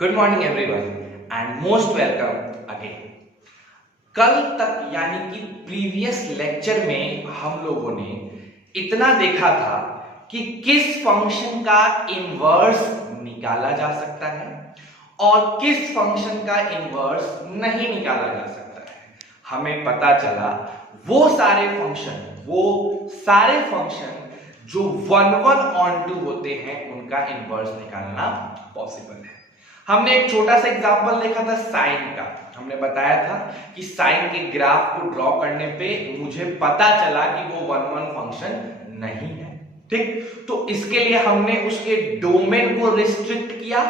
Good morning everyone and most welcome again. कल तक यानी कि प्रीवियस लेक्चर में हम लोगों ने इतना देखा था कि किस फंक्शन का इनवर्स निकाला जा सकता है और किस फंक्शन का इनवर्स नहीं निकाला जा सकता है। हमें पता चला वो सारे फंक्शन जो 1 1 on 2 होते हैं उनका इनवर्स निकालना पॉसिबल है। हमने एक छोटा सा एग्जांपल देखा था साइन का। हमने बताया था कि साइन के ग्राफ को ड्रॉ करने पे मुझे पता चला कि वो 1 1 फंक्शन नहीं है। ठीक, तो इसके लिए हमने उसके डोमेन को रिस्ट्रिक्ट किया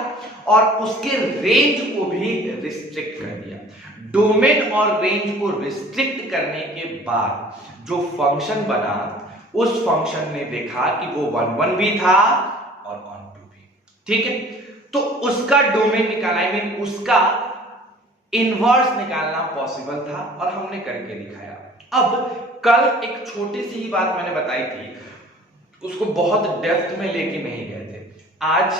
और उसके रेंज को भी रिस्ट्रिक्ट कर दिया। डोमेन और रेंज को रिस्ट्रिक्ट करने के बाद जो फंक्शन बना उस फंक्शन ने देखा कि वो 1 1 भी था और on 2 भी। ठीक है, तो उसका डोमेन निकाला, आई मीन उसका इनवर्स निकालना पॉसिबल था और हमने करके दिखाया। अब कल एक छोटी सी ही बात मैंने बताई थी, उसको बहुत डेप्थ में लेके नहीं गए थे। आज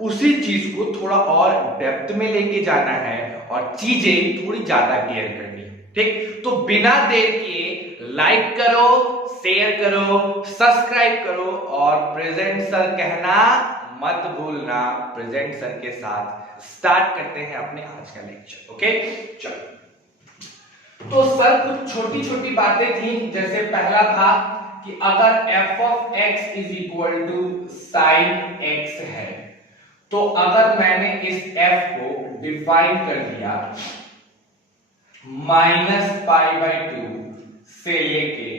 उसी चीज को थोड़ा और डेप्थ में लेके जाना है और चीजें थोड़ी ज्यादा क्लियर करनी है। ठीक, तो बिना देर किए लाइक करो, शेयर करो, सब्सक्राइब करो और प्रेजेंट सर कहना मत भूलना। प्रेजेंट सर के साथ स्टार्ट करते हैं अपने आज का लेक्चर। ओके, चलो। तो सर कुछ छोटी छोटी बातें थी, जैसे पहला था कि अगर f of x is equal to sine x है, तो अगर मैंने इस f को डिफाइन कर दिया -π/2 से लेके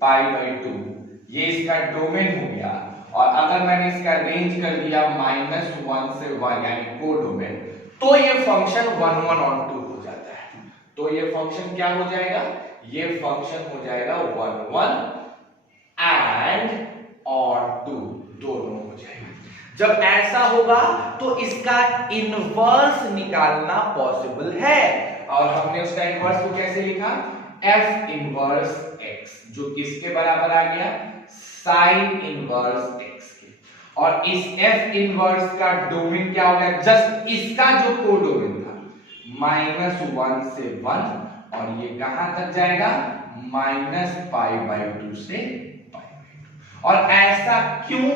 π/2, ये इसका डोमेन हो गया। और अगर मैंने इसका रेंज कर दिया -1 से 1 यानी कोडोमेन, तो ये फंक्शन 1 1 on 2 हो जाता है। तो ये फंक्शन क्या हो जाएगा? ये फंक्शन हो जाएगा 1 1 एंड और 2 दोनों हो जाएगा। जब ऐसा होगा तो इसका इनवर्स निकालना पॉसिबल है और हमने उसका इनवर्स को कैसे लिखा? f इनवर्स x, जो किसके बराबर आ गया? साइन इनवर्स x के। और इस f इनवर्स का डोमेन क्या हो गया? जस्ट इसका जो कोडोमेन था -1 से 1 और ये कहां तक जाएगा? -π/2 से π/2। और ऐसा क्यों?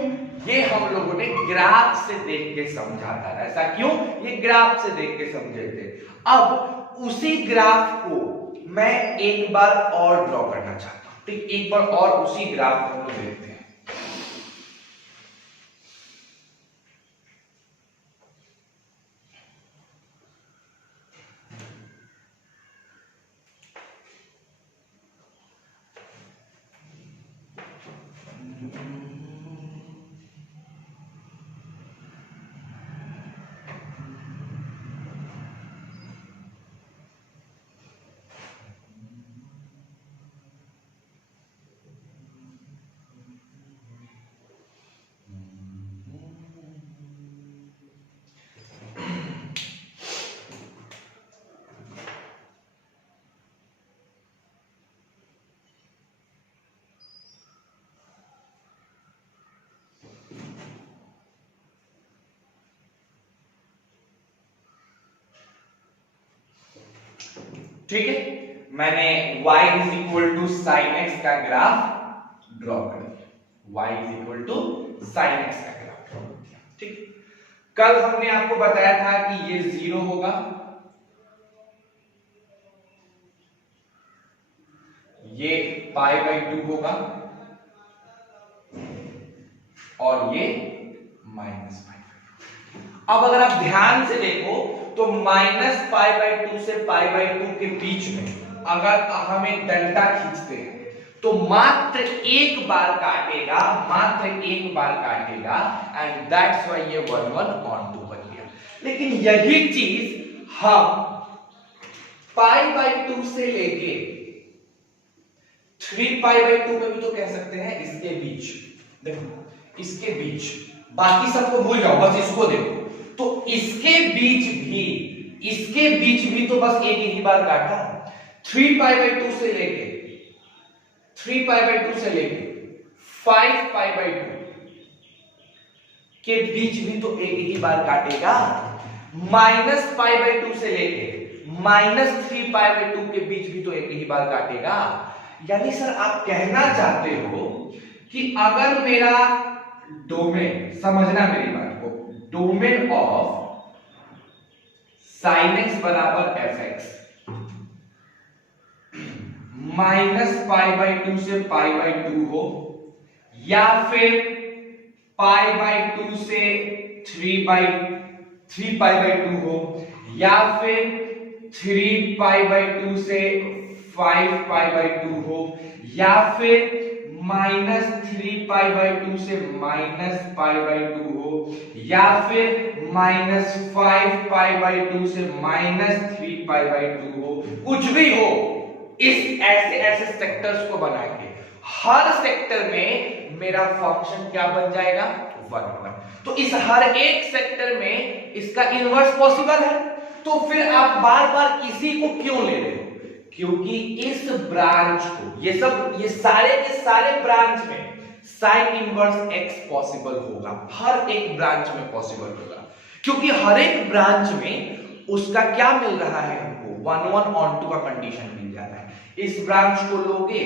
ये हम लोगों ने ग्राफ से देख के समझा था। ऐसा क्यों? ये ग्राफ से देख के समझे थे। अब उसी ग्राफ को मैं एक बार और ड्रॉ करना चाहता हूं। ठीक, एक बार और उसी ग्राफ को हम लोग देखते हैं। ठीक है, मैंने y is equal to sine x का ग्राफ ड्रॉ कर दिया। y is equal to sine x का ग्राफ ड्रॉ कर दिया। ठीक, कल हमने आपको बताया था कि ये 0 होगा, ये π/2 होगा और ये -π/2। अब अगर आप ध्यान से देखो तो -π/2 से π/2 के बीच में अगर हम एक डंडा खींचते हैं तो मात्र एक बार काटेगा एंड दैट्स व्हाई ये 1 1 on 2 बन गया। लेकिन यही चीज हम π/2 से लेके 3π/2 में भी तो कह सकते हैं। इसके बीच देखो, इसके बीच, बाकी सबको भूल जाओ, बस इसको देखो। तो इसके बीच भी तो बस एक ही बार काटा। 3π/2 से लेके 5π/2 के बीच भी तो एक ही बार काटेगा। माइनस पाई बाई टू से लेके माइनस 3 पाई बाई टू के बीच भी तो एक ही बार काटेगा। यानी सर आप कहना चाहते हो कि अगर मेरा डोमेन, समझना मेरी बात को, डोमेन ऑफ साइन एक्स बराबर F x minus pi by two से पाई बाई टू हो, या फिर पाई बाई टू से 3 पाई बाई टू हो, या फिर 3 पाई बाई टू से 5 पाई बाई टू हो, या फिर माइनस 3 पाई बाई टू से माइनस पाई बाई टू हो, या फिर माइनस 5 पाई बाई टू से माइनस 3 पाई बाई टू हो, कुछ भी हो, इस ऐसे सेक्टर्स को बना के हर सेक्टर में मेरा फंक्शन क्या बन जाएगा, 1 तो इस हर एक सेक्टर में इसका इनवर्स पॉसिबल है। तो फिर आप बार बार इसी को क्यों ले रहे हो? क्योंकि इस ब्रांच को, ये सारे के सारे ब्रांच में साइन इनवर्स एक्स पॉसिबल होगा, हर एक ब्रांच में पॉसिबल होगा, क्योंकि हर एक ब्रांच में उसका क्या मिल रहा है, हमको 1 on 2 का कंडीशन मिल जाता है। इस ब्रांच को लोगे,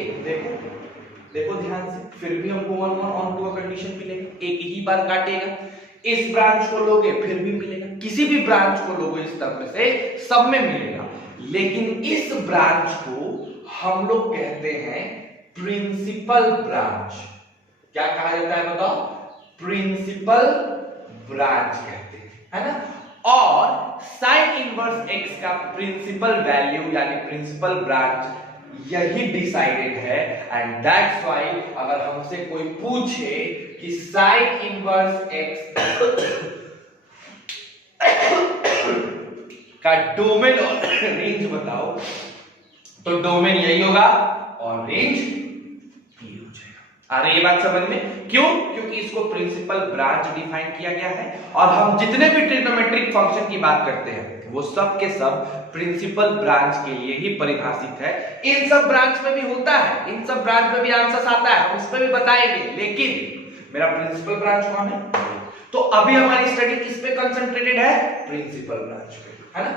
देखो ध्यान से, फिर भी हमको 1 on 2 का कंडीशन मिलेगा, एक ही बार काटेगा। इस ब्रांच को लोगे फिर भी मिलेगा, किसी भी ब्रांच को लोगे इस तरह से सब में मिलेगा। लेकिन इस ब्रांच को हम लोग कहते हैं प्रिंसिपल ब्रांच। क्या कहा जाता है बताओ? प्रिंसिपल ब्रांच कहते हैं, है ना। और साइन इनवर्स एक्स का प्रिंसिपल वैल्यू यानी प्रिंसिपल ब्रांच यही डिसाइडेड है। एंड दैट्स व्हाई अगर हमसे कोई पूछे कि साइन इनवर्स एक्स का डोमेन और रेंज बताओ, तो डोमेन यही होगा और रेंज ये हो जाएगा। आ रही है बात समझ में? क्यों? क्योंकि इसको प्रिंसिपल ब्रांच डिफाइन किया गया है, और हम जितने भी ट्रिग्नोमेट्रिक फंक्शन की बात करते हैं वो सब के सब प्रिंसिपल ब्रांच के लिए ही परिभाषित है। इन सब ब्रांच में भी होता है, इन सब ब्रांच में भी आंसर आता है, हम उस पर भी बताएंगे, लेकिन मेरा प्रिंसिपल ब्रांच कौन है? तो अभी हमारी स्टडी किस पे कंसंट्रेटेड है? प्रिंसिपल ब्रांच पे, है ना।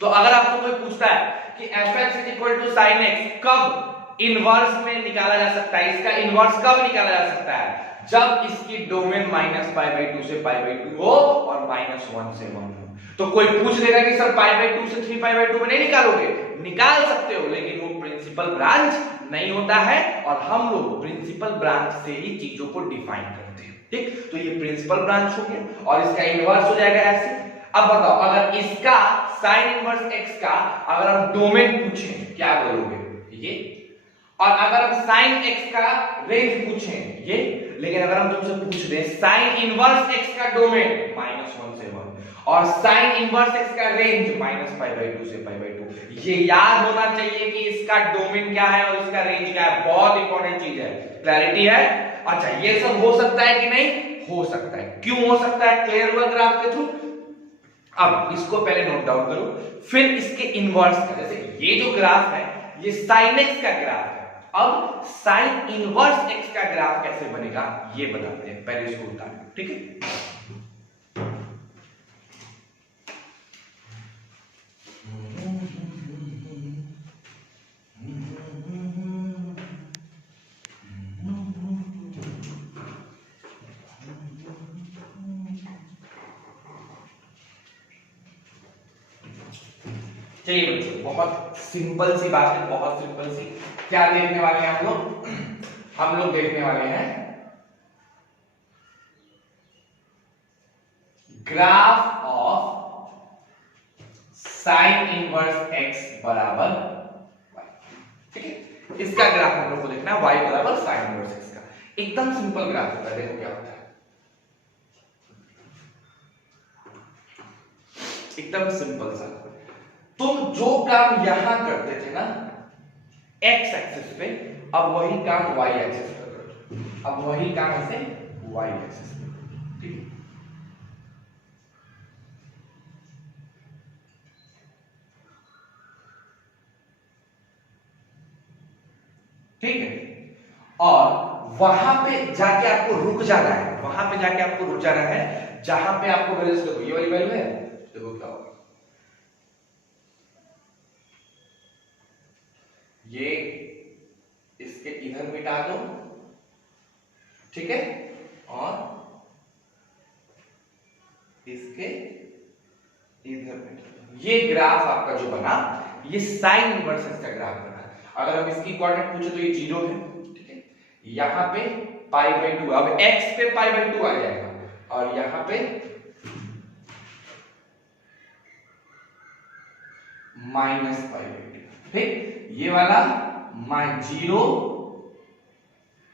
तो अगर आपको कोई पूछता है कि fx = sin x कब इनवर्स में निकाला जा सकता है, इसका इनवर्स कब निकाला जा सकता है? जब इसकी डोमेन -π/2 से π/2 हो और -1 से 1 हो। तो कोई पूछ लेगा कि सर π/2 से 3π/2 में नहीं निकालोगे? निकाल सकते हो, लेकिन वो प्रिंसिपल ब्रांच नहीं होता है, और हम लोग प्रिंसिपल ब्रांच से ही चीजों को डिफाइन करते हैं। ठीक, तो ये प्रिंसिपल ब्रांच हो गया और इसका इनवर्स हो जाएगा ऐसे। अब बताओ, अगर इसका साइन इनवर्स एक्स का अगर हम डोमेन पूछें क्या बोलोगे? ये। और अगर हम साइन एक्स का रेंज पूछें ये। लेकिन अगर हम तुमसे पूछ रहे साइन इनवर्स एक्स का डोमेन -1 से 1 और साइन इनवर्स एक्स का रेंज -π/2 से π/2, ये याद होना चाहिए कि इसका डोमेन क्या है और इसका रेंज क्या है। बहुत इंपॉर्टेंट चीज है, क्लैरिटी है। अच्छा, ये सब हो सकता है कि नहीं? हो सकता है। क्यों हो सकता है? क्लियर हुआ ग्राफ के थ्रू? अब इसको पहले नोट डाउन करो, फिर इसके इनवर्स का, जैसे ये जो ग्राफ है ये साइन एक्स का ग्राफ है। अब साइन इनवर्स एक्स का ग्राफ कैसे बनेगा ये बताते हैं, पहले इसको उतारें, ठीक है। चलिए बच्चों, बहुत सिंपल सी बात है, बहुत सिंपल सी। क्या देखने वाले हैं हम लोग? हम लोग देखने वाले हैं graph of sine inverse x बराबर y, ठीक है। इसका ग्राफ हम लोग को देखना है y बराबर साइन इनवर्स एक्स का। एकदम सिंपल ग्राफ होता है, देखो क्या होता है, एकदम सिंपल सा। तुम जो काम यहां करते थे ना x एक्सिस पे, अब वही काम y एक्सिस पे करो। अब वही काम ऐसे y एक्सिस पे, ठीक है। ठीक है, और वहां पे जाके आपको रुक जाना है, वहां पे जाके आपको रुक जाना है जहां पे आपको वैल्यू, देखो ये वाली वैल्यू है, देखो क्या होगा, ये इसके इधर मिटा दो, ठीक है, और इसके इधर मिटा दो। ये ग्राफ आपका जो बना, ये साइन इनवर्स एक्स का ग्राफ बना। अगर हम इसकी कोऑर्डिनेट पूछे तो ये 0 है, ठीक है, यहां पे π/2, अब x पे π/2 आ जाएगा और यहां पे -π/2, ठीक। ये वाला 0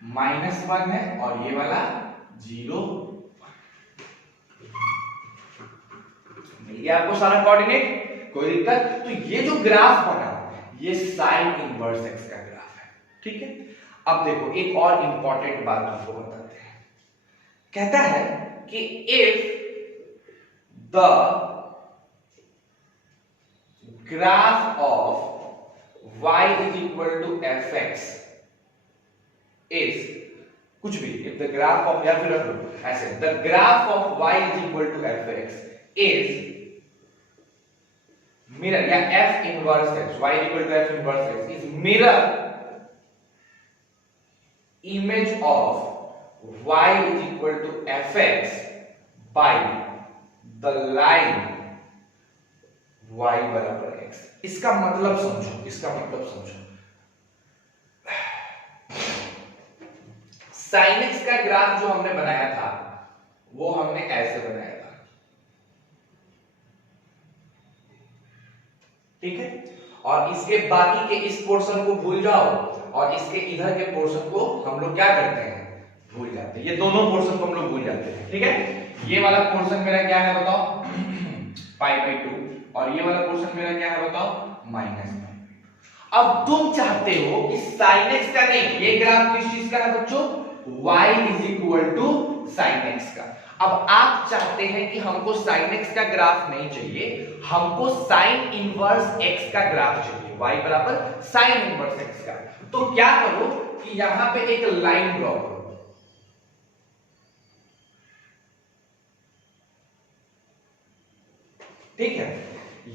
-1 है और ये वाला 0 मिल गया आपको सारा कोऑर्डिनेट, कोई दिक्कत? तो ये जो ग्राफ बना, ये साइन इनवर्स एक्स का ग्राफ है, ठीक है। अब देखो एक और इंपॉर्टेंट बात आपको बताते हैं, कहता है कि if the graph of y is equal to f x is कुछ भी, इफ द ग्राफ ऑफ, या फिर रख लो ऐसे, the graph of y is equal to f x is mirror, या f inverse x, y equal to f inverse x is mirror image of y is equal to fx by the line y बराबर x। इसका मतलब समझो, इसका मतलब समझो, sin x का graph जो हमने बनाया था वो हमने ऐसे बनाया था, ठीक है, और इसके बाकी के इस पोर्शन को भूल जाओ और इसके इधर के पोर्शन को हम लोग क्या करते हैं, भूल जाते हैं। ये दोनों पोर्शन को हम लोग भूल जाते हैं, ठीक है। ये वाला पोर्शन मेरा क्या है बताओ, π/2, और ये वाला पोर्शन मेरा क्या है बताओ, -π/2। अब तुम चाहते हो कि sin x का नहीं, ये ग्राफ किस चीज का है बच्चों, y is equal to sin x का। अब आप चाहते हैं कि हमको sin x का ग्राफ नहीं चाहिए, हमको sin इनवर्स x का ग्राफ चाहिए, y बराबर sin इनवर्स x का। तो क्या करो कि यहां पे एक लाइन ड्रॉ करो, ठीक है,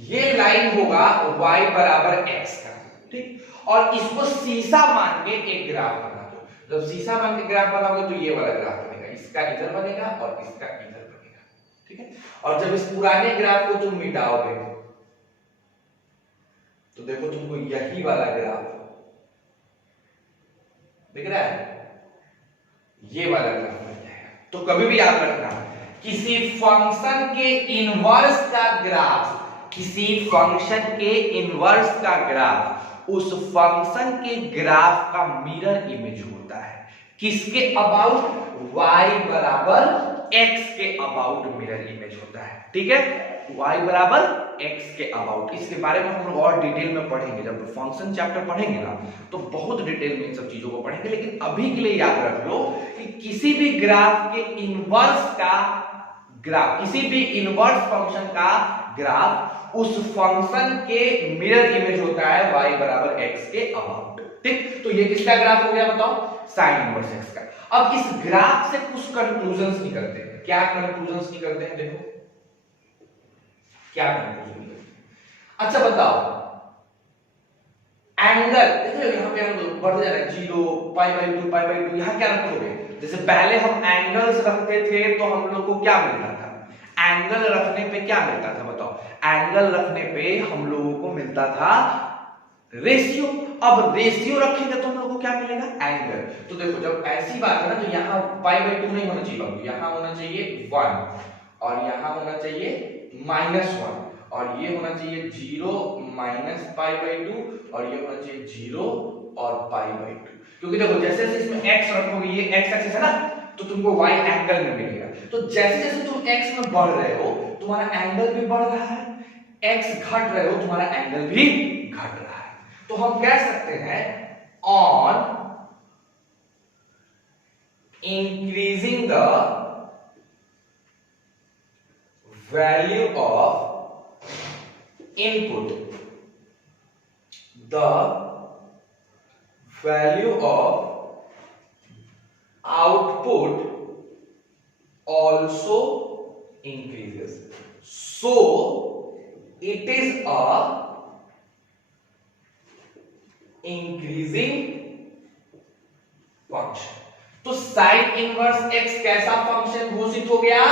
ये लाइन होगा y बराबर x का, ठीक, और इसको शीशा मान के एक ग्राफ बना दो। जब शीशा मान के ग्राफ बनाओगे तो ये वाला ग्राफ बनेगा, इसका इधर बनेगा और इसका इधर बनेगा, ठीक है। और जब इस पुराने ग्राफ को तुम मिटाओगे तो देखो तुमको यही वाला ग्राफ दिख रहा है, ये वाला ग्राफ बन जाएगा। तो कभी भी याद रखना, किसी फंक्शन के इनवर्स का ग्राफ, किसी फंक्शन के इनवर्स का ग्राफ उस फंक्शन के ग्राफ का मिरर इमेज होता है, किसके अबाउट, y बराबर x के अबाउट मिरर इमेज होता है, ठीक है, y बराबर x के अबाउट। इसके बारे में हम लोग और डिटेल में पढ़ेंगे, जब फंक्शन चैप्टर पढ़ेंगे ना तो बहुत डिटेल में इन सब चीजों को पढ़ेंगे। लेकिन अभी के लिए याद रख लो कि किसी भी ग्राफ के इनवर्स का ग्राफ, किसी भी इनवर्स फंक्शन का ग्राफ उस फंक्शन के मिरर इमेज होता है y बराबर x के अबाउट, ठीक। तो ये किसका ग्राफ हो गया बताओ, साइन इनवर्स x का। अब इस ग्राफ से कुछ कंक्लूजन्स निकलते हैं, क्या कंक्लूजन्स निकलते हैं, देखो क्या कंक्लूजन निकलते हैं। अच्छा बताओ, एंगल देखो यहां पे बढ़ जा रहा है 0, π/2, यहां क्या रखोगे, जैसे पहले हम एंगल्स रखते थे तो हम लोग को क्या मिलता था, एंगल रखने पे क्या मिलता था बताओ, एंगल रखने पे हम लोगों को मिलता था रेशियो। अब रेशियो रखेंगे तो हम लोग को क्या मिलेगा, एंगल। तो देखो जब ऐसी बात है ना तो यहाँ π/2 नहीं होना चाहिए बाबू, यहाँ होना चाहिए 1 और यहाँ होना चाहिए -1 और ये होना चाहिए 0 -π/2 और ये होना चाहिए 0 और π/2। क्योंकि देखो जैसे जैसे इसमें x रखोगे, ये x एक्सिस है ना, तो तुमको y एंगल में मिलेगा। तो जैसे जैसे तुम x में बढ़ रहे हो तुम्हारा एंगल भी बढ़ रहा है, x घट रहे हो तुम्हारा एंगल भी घट रहा है। तो हम कह सकते हैं on increasing the value of input, the value of output also increases। So it is a increasing function. तो साइन इनवर्स एक्स कैसा फंक्शन घोषित हो गया?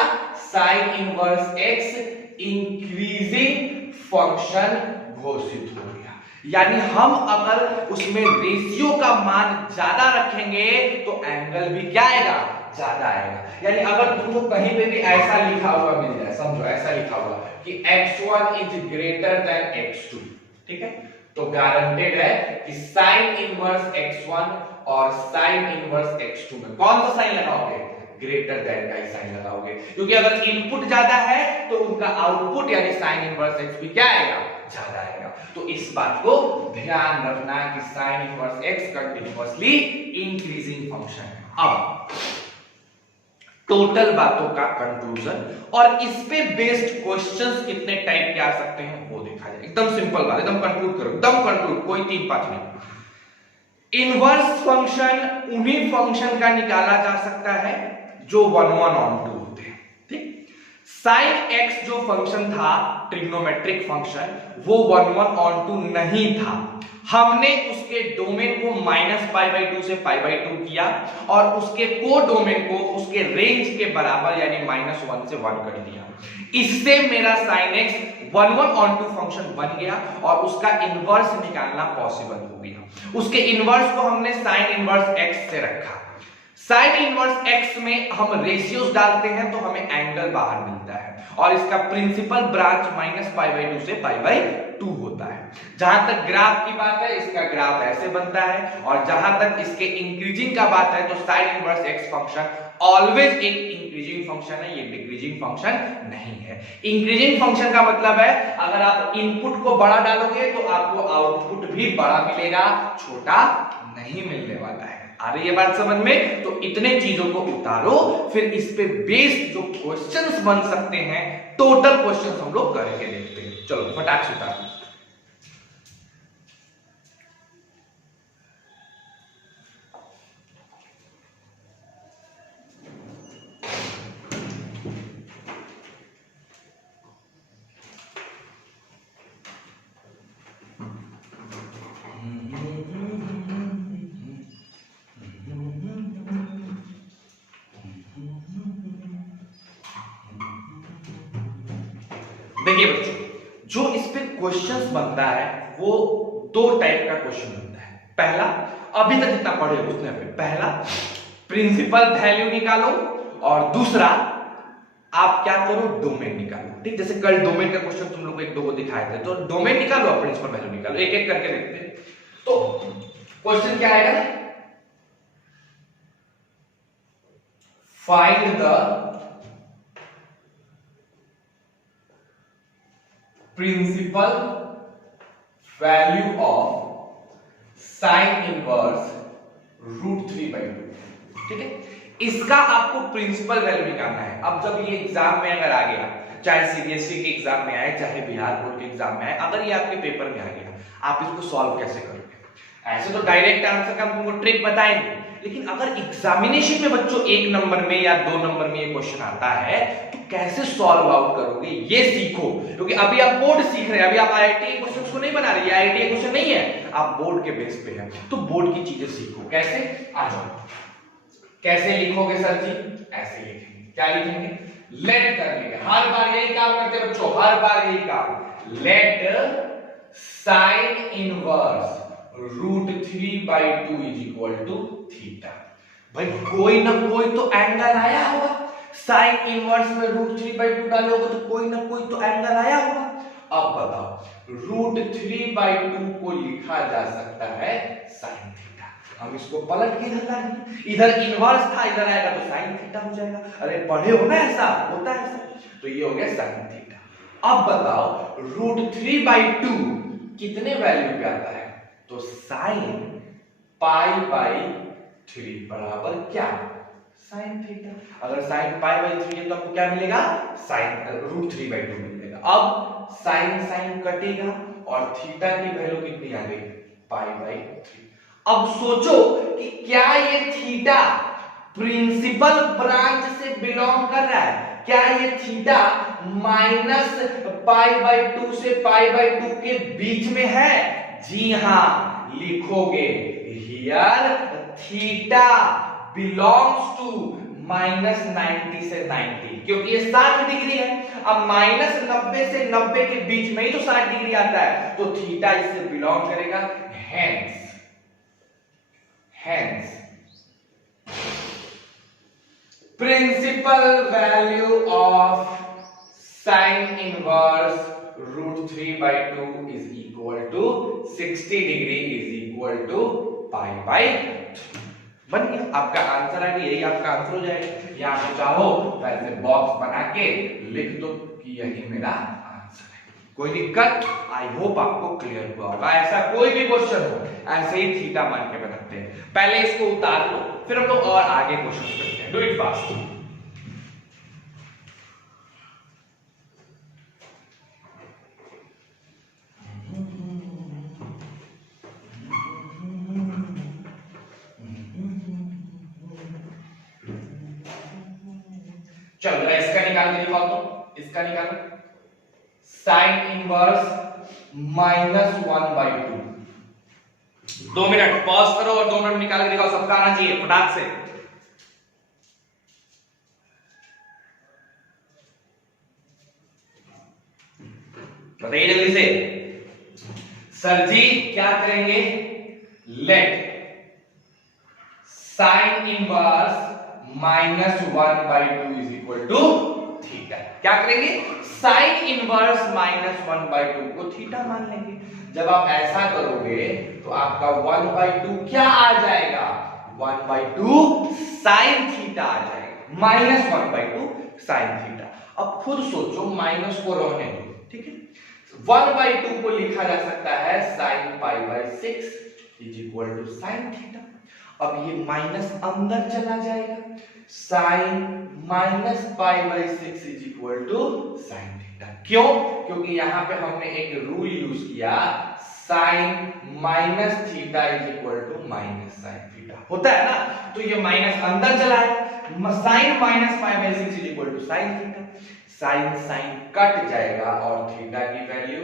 Sine inverse x increasing function घोषित हो गया। यानी हम अगर उसमें रेशियो का मान ज्यादा रखेंगे तो एंगल भी क्या आएगा? ज्यादा आएगा। यानी अगर तुमको कहीं पे भी ऐसा लिखा हुआ मिल जाए, समझो ऐसा लिखा हुआ कि x1 is greater than x2, ठीक है, तो गारंटेड है कि साइन इनवर्स x1 और साइन इनवर्स x2 में कौन सा साइन लगाओगे? ग्रेटर देन का ही साइन लगाओगे, क्योंकि अगर इनपुट ज्यादा है तो उनका आउटपुट यानी साइन इनवर्स x भी क्या आएगा? ज्यादा आएगा। तो इस बात को ध्यान रखना कि sign inverse x continuously increasing function है। अब टोटल बातों का कंक्लूजन और इस पे बेस्ड क्वेश्चंस कितने टाइप के आ सकते हैं वो देखा जाए। एकदम सिंपल बात, एकदम कंक्लूड करो, एकदम कंक्लूड, कोई 3-5 नहीं। इनवर्स फंक्शन उन्हीं फंक्शन का निकाला जा सकता है जो 1 1 on 2 होते हैं, ठीक। साइन एक्स जो फंक्शन था ट्रिग्नोमेट्रिक फंक्शन, वो 1 1 on 2 नहीं था। हमने उसके डोमेन को -π/2 से π/2 किया और उसके को डोमेन को उसके रेंज के बराबर यानी -1 से 1 कर दिया। इससे मेरा sin x 1 1 on 2 फंक्शन बन गया और उसका इनवर्स निकालना पॉसिबल हो गया। उसके इनवर्स को हमने sin इनवर्स x से रखा। साइन इनवर्स x में हम रेशियोज डालते हैं तो हमें एंगल बाहर मिलता है और इसका प्रिंसिपल ब्रांच -π/2 से π/2 होता है। जहां तक ग्राफ की बात है, इसका ग्राफ ऐसे बनता है, और जहां तक इसके इंक्रीजिंग का बात है तो sign inverse x function always एक इंक्रीजिंग फंक्शन है, ये डिक्रीजिंग फंक्शन नहीं है। इंक्रीजिंग फंक्शन का मतलब है अगर आप इनपुट को बड़ा डालोगे तो आपको आउटपुट भी बड़ा मिलेगा, छोटा नहीं मिलने वाला है। आ रही है बात समझ में? तो इतने चीजों को उतारो, फिर इस पे बेस्ड जो क्वेश्चंस बन सकते हैं, टोटल क्वेश्चंस हम लोग करके देखते हैं। चलो फटाक से उतारो। देखिए बच्चों, जो इस पे क्वेश्चंस बनता है वो 2 टाइप का क्वेश्चन बनता है। पहला, अभी तक जितना पढ़े उसने पे, पहला प्रिंसिपल वैल्यू निकालो और दूसरा आप क्या करो? डोमेन निकालो। ठीक, जैसे कल डोमेन का क्वेश्चन तुम लोग को 1-2 को दिखाए थे, तो डोमेन निकालो और प्रिंसिपल वैल्यू निकालो, एक एक करके देखते हैं। तो क्वेश्चन क्या आएगा? Find the principal value of sine inverse √3/2। ठीक है, इसका आपको प्रिंसिपल वैल्यू निकालना है। अब जब ये एग्जाम में अगर आ गया, चाहे सीबीएसई के एग्जाम में आए चाहे बिहार बोर्ड के एग्जाम में आए, अगर ये आपके पेपर में आ गया, आप इसको सॉल्व कैसे करोगे? ऐसे तो डायरेक्ट आंसर का हम तुमको ट्रिक बताएंगे, लेकिन अगर एग्जामिनेशन में बच्चों 1 नंबर में या 2 नंबर में ये क्वेश्चन आता है तो कैसे सॉल्व आउट करोगे ये सीखो। क्योंकि अभी आप बोर्ड सीख रहे हैं, अभी आप आईआईटी क्वेश्चंस को नहीं बना रहे, आईआईटी क्वेश्चन नहीं है, आप बोर्ड के बेस पे हैं, तो बोर्ड की चीजें सीखो। कैसे? आ जाओ। कैसे लिखोगे सर जी? ऐसे लिखेंगे। क्या लिखेंगे? लेट कर लेंगे। हर बार यही काम करते हैं बच्चों, हर बार यही काम। Let sine inverse √3/2 is equal to theta. भाई कोई ना कोई तो एंगल आया होगा, साइन इनवर्स में √3/2 डालोगे तो कोई ना कोई तो एंगल आया होगा। अब बताओ, √3/2 को लिखा जा सकता है साइन थीटा। हम इसको पलट के इधर ला देंगे, इधर इनवर्स था, इधर आएगा तो साइन थीटा हो जाएगा। अरे पढ़े हो ना, ऐसा होता है ऐसा। तो ये हो गया साइन थीटा। अब बताओ √3/2 कितने वैल्यू पे आता है? तो साइन π/3 बराबर क्या? Sine theta. अगर साइन π/3 है तो आपको क्या मिलेगा? साइन √3/2 मिलेगा। अब साइन साइन कटेगा और थीटा की वैल्यू कितनी आ गई? π/3। अब सोचो कि क्या ये थीटा प्रिंसिपल ब्रांच से बिलोंग कर रहा है? क्या ये थीटा माइनस π/2 से π/2 के बीच में है? जी हां, लिखोगे हियर थीटा बिलोंग्स टू -90 से 90, क्योंकि ये 60 डिग्री है। अब -90 से 90 के बीच में ही तो 60 डिग्री आता है, तो थीटा इससे बिलोंग करेगा। Hence principal value of sine inverse √3/2 is equal to 60 degree is equal to π/3। बन गया आपका आंसर। है यही आपका आंसर हो जाएगा। या आप चाहो तो ऐसे बॉक्स बना के लिख दो कि यही मेरा आंसर है। कोई दिक्कत? आई होप आपको क्लियर हुआ होगा। ऐसा कोई भी क्वेश्चन हो ऐसे ही थीटा मान के बनाते हैं। पहले इसको उतार लो, फिर हम लोग और आगे क्वेश्चन करते हैं। Do it fast. चलो इसका निकाल के दिखाओ तो। इसका निकालो। Sign inverse -1/2। 2 मिनट पॉज करो और 2 मिनट निकाल के दिखाओ। सबका आना चाहिए फटाक से। बताइए जल्दी से। सर जी क्या करेंगे? Let sine inverse -1/2 is equal to theta. क्या करेंगे? साइन इनवर्स -1/2 को थीटा मान लेंगे। जब आप ऐसा करोगे तो आपका 1/2 क्या आ जाएगा? 1/2 साइन थीटा आ जाएगा। -1/2 साइन थीटा। अब खुद सोचो, माइनस को रहने दो, ठीक है। 1/2 को लिखा जा सकता है sine π/6 is equal to sine theta. अब ये माइनस अंदर चला जाएगा। Sine -π/6 is equal to sine theta. क्यों? क्योंकि यहां पे हमने एक रूल यूज किया, sine minus theta is equal to minus sine theta. होता है ना? तो ये माइनस अंदर चला है। Sine -π/6 is equal to sine theta. Sine sine cut जाएगा और थीटा की वैल्यू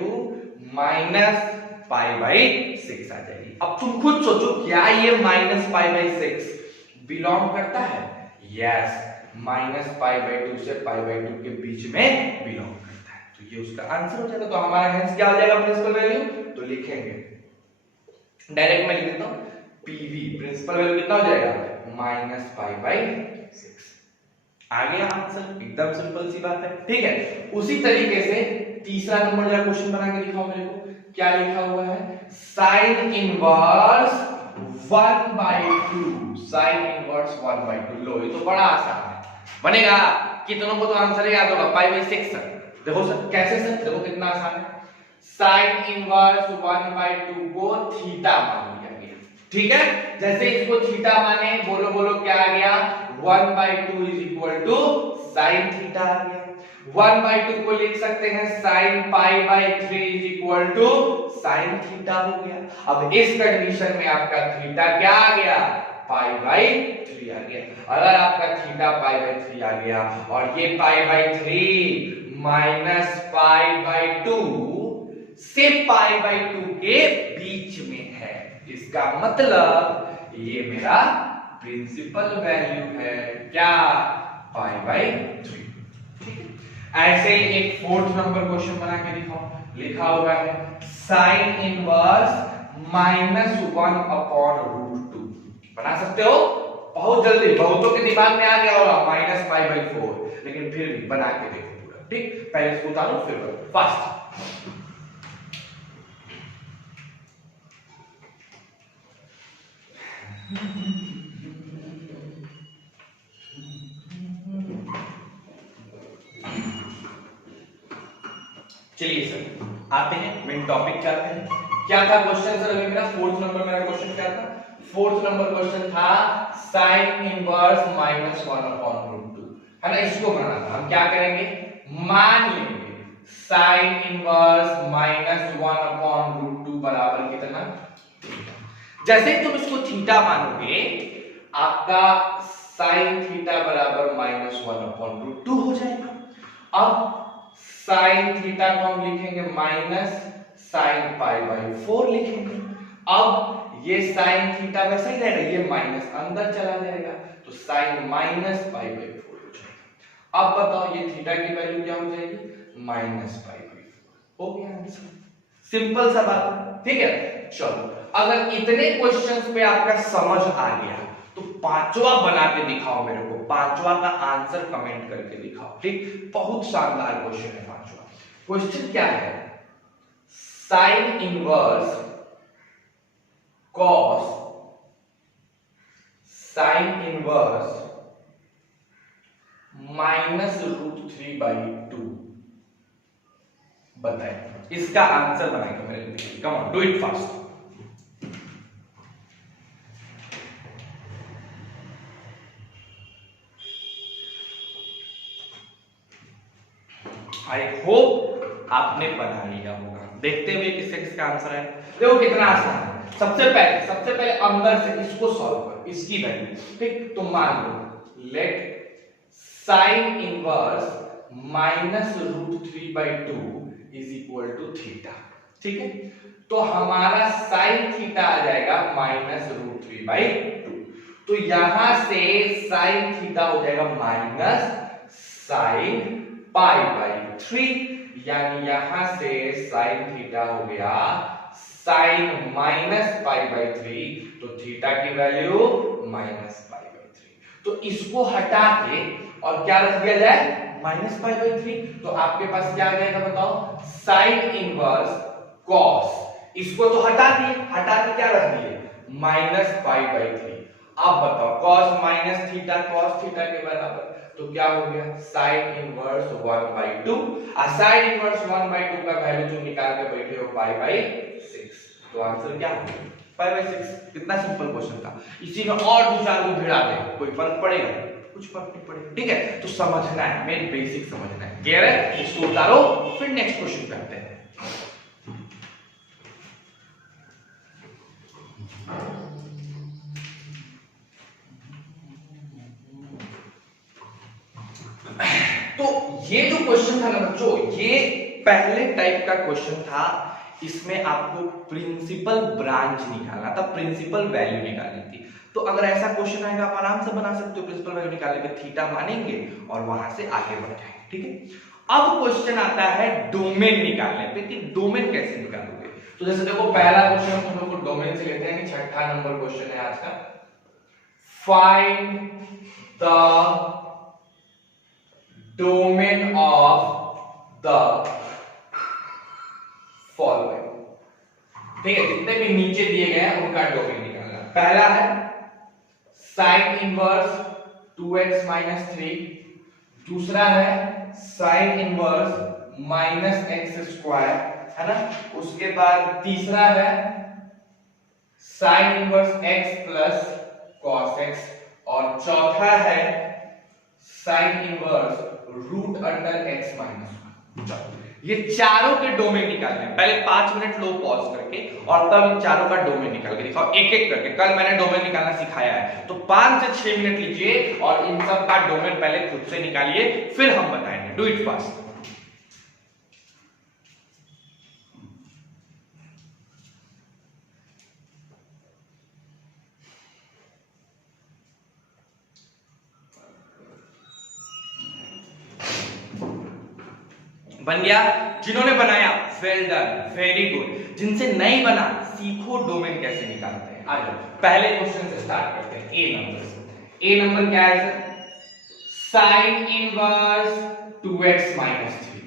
-π/6 आ जाएगी। अब तुम खुद सोचो, क्या ये -π/6 बिलोंग करता है? यस, -π/2 से π/2 के बीच में बिलोंग करता है। तो ये उसका आंसर हो जाएगा। तो हमारा हेंस क्या हो जाएगा? प्रिंसिपल वैल्यू तो लिखेंगे डायरेक्ट, मैं लिख देता हूं पीवी प्रिंसिपल वैल्यू कितना हो जाएगा? -π/6। आ गया आंसर। एकदम सिंपल सी बात है, ठीक है। उसी तरीके से तीसरा नंबर जरा क्वेश्चन बना के दिखाओ मेरे को। क्या लिखा हुआ है? Sine inverse 1/2। Sign inverse 1/2। लो, ये तो बड़ा आसान है। बनेगा? कितनों को तो आंसर याद होगा, π/6 सर। देखो सर कैसे सर, देखो कितना आसान है। साइन इनवर्स 1/2 को थीटा मान लिया गया, ठीक है। जैसे इसको थीटा माने, बोलो बोलो क्या आ गया? 1/2 is equal to sine theta आ गया। 1/2 को लिख सकते हैं sine π/3 is equal to sine theta हो गया। अब इस कंडीशन में आपका थीटा क्या आ गया? π/3 आ गया। अगर आपका थीटा π/3 आ गया और ये π/3 -π/2 से π/2 के बीच में है, इसका मतलब ये मेरा प्रिंसिपल वैल्यू है। क्या? π/3। ऐसे ही एक फोर्थ नंबर क्वेश्चन बना के दिखाओ। लिखा हुआ है साइन इनवर्स -1/√2। बना सकते हो? बहुत जल्दी, बहुतों के दिमाग में आ गया होगा -π/4, लेकिन फिर भी बना के देखो पूरा, ठीक। पहले इसको उतारो फिर करो फास्ट। चलिए सर आते हैं मेन टॉपिक पे आते हैं। क्या था क्वेश्चन सर? अभी मेरा फोर्थ नंबर मेरा क्वेश्चन क्या था? फोर्थ नंबर क्वेश्चन था साइन इनवर्स -1/√2, है ना। इसको बनाना था। हम क्या करेंगे? मान लेंगे साइन इनवर्स -1/√2 बराबर कितना? जैसे तुम इसको थीटा मानोगे, आपका साइन थीटा बराबर -1/√2 हो जाएगा। अब साइन थीटा को हम लिखेंगे माइनस साइन पाई बाई 4 लिखेंगे। अब ये साइन थीटा वैसा ही रहेगा, ये माइनस अंदर चला जाएगा तो साइन माइनस पाई बाई 4 हो जाएगा। अब बताओ ये थीटा की वैल्यू क्या हो जाएगी, माइनस पाई बाई 4 हो गया आंसर। सिंपल सा बात, ठीक है। चलो अगर इतने क्वेश्चंस पे आपका समझ आ गया तो पांचवा बना के दिखाओ मेरे को, पांचवा का आंसर कमेंट करके दिखाओ, ठीक। बहुत शानदार क्वेश्चन है पांचवा। क्वेश्चन क्या है, sine inverse cos sine inverse minus √3/2 बताए, इसका आंसर बनाएगा मेरे लिए। Come on do it fast. I hope आपने बना लिया होगा। देखते हुए किसका आंसर है, देखो कितना आसान है। सबसे पहले अंदर से इसको सॉल्व करो, इसकी वैल्यू, ठीक। तो मान लो let sine inverse minus √3/2 is equal to theta, ठीक है। तो हमारा साइन थीटा आ जाएगा माइनस √3/2। तो यहां से साइन थीटा हो जाएगा माइनस साइन पाई बाई 3, यानी यहां से साइन थीटा हो गया साइन माइनस पाई बाई 3, तो थीटा की वैल्यू माइनस पाई बाई 3। तो इसको हटा के और क्या रख दिया जाए, माइनस पाई बाई 3। तो आपके पास क्या आ जाएगा बताओ, साइन इनवर्स कॉस, इसको तो हटा के क्या रख दिए, माइनस पाई बाई 3। अब बताओ cos minus theta cos theta के बराबर, तो क्या हो गया साइन इनवर्स 1/2। साइन इनवर्स 1/2 का वैल्यू जो निकाल के बैठे हो पाई बाई 6, तो आंसर क्या हो गया पाई बाई 6। कितना सिंपल क्वेश्चन था। इसी में और दो चार को भिड़ा दे, कोई फर्क पड़ेगा, कुछ फर्क नहीं पड़ेगा, ठीक है। तो समझना है, मेन बेसिक समझना है। क्लियर है, इसको उतारो फिर नेक्स्ट क्वेश्चन पे आते हैं। तो ये जो क्वेश्चन था ना बच्चों, ये पहले टाइप का क्वेश्चन था। इसमें आपको प्रिंसिपल ब्रांच निकालना था, प्रिंसिपल वैल्यू निकालनी थी। तो अगर ऐसा क्वेश्चन आएगा आप आराम से बना सकते हो। प्रिंसिपल वैल्यू निकालने पे थीटा मानेंगे और वहां से आगे बढ़ जाएंगे, ठीक है। अब क्वेश्चन आता है डोमेन निकालने पे, कि डोमेन कैसे निकालोगे। तो जैसे देखो पहला क्वेश्चन हम लोग को डोमेन से लेते हैं, कि 6ठा नंबर क्वेश्चन है आज का। Find the domain of the following, ठीक है। जितने भी नीचे दिए गए हैं उनका डोमेन निकालना। पहला है साइन इनवर्स 2x माइनस 3, दूसरा है sine inverse minus x square, है ना। उसके बाद तीसरा है sine inverse x plus cos x, और चौथा है sine inverse root under x minus 1। ये चारों के डोमेन निकालने हैं। पहले 5 मिनट लो पॉज करके और तब इन चारों का डोमेन निकाल के दिखाओ, एक एक करके। कल मैंने डोमेन निकालना सिखाया है, तो 5 से 6 मिनट लीजिए और इन सब का डोमेन पहले खुद से निकालिए, फिर हम बताएंगे। Do it fast. बन गया? जिन्होंने बनाया वेल डन, वेरी गुड। जिनसे नहीं बना, सीखो डोमेन कैसे निकालते हैं। आ जाओ पहले क्वेश्चन से स्टार्ट करते हैं, ए नंबर से। ए नंबर क्या है sir? Sine inverse 2x minus 3।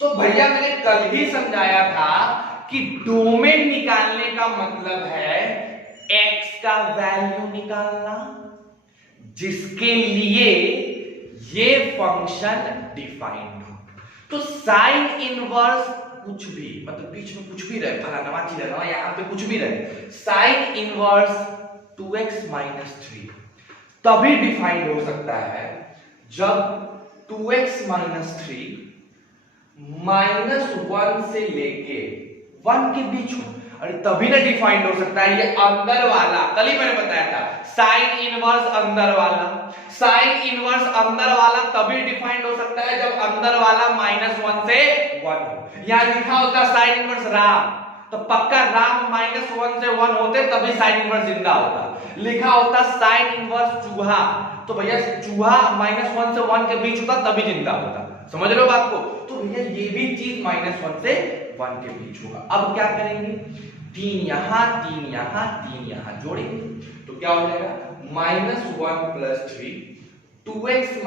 तो भैया मैंने कल ही समझाया था कि डोमेन निकालने का मतलब है x का वैल्यू निकालना जिसके लिए ये फंक्शन डिफाइंड हो। तो साइन इनवर्स कुछ भी, मतलब बीच में कुछ भी रहे, फलाना चीज रहा, यहां पे कुछ भी रहे, साइन इनवर्स 2x माइनस 3 तभी डिफाइंड हो सकता है जब 2x माइनस 3 माइनस 1 से लेके 1 के बीच हो। अरे तभी ना डिफाइंड हो सकता है। ये अंदर वाला, कल ही मैंने बताया था, साइन इनवर्स अंदर वाला, साइन इनवर्स अंदर वाला तभी डिफाइंड हो सकता है जब अंदर वाला -1 से 1 हो। यहां लिखा होता साइन इनवर्स राम, तो पक्का राम -1 से 1 होते तभी साइन इनवर्स जिंदा होता। लिखा होता साइन इनवर्स चूहा, तो भैया चूहा -1 से 1 के बीच होता तभी जिंदा होता। समझ लो बात को? तो भैया ये भी चीज -1 से 1 के बीच होगा। अब क्या करेंगे, 3 यहां 3 यहां 3 यहां जोड़ेंगे तो क्या हो जाएगा, -1 + 3, 2x -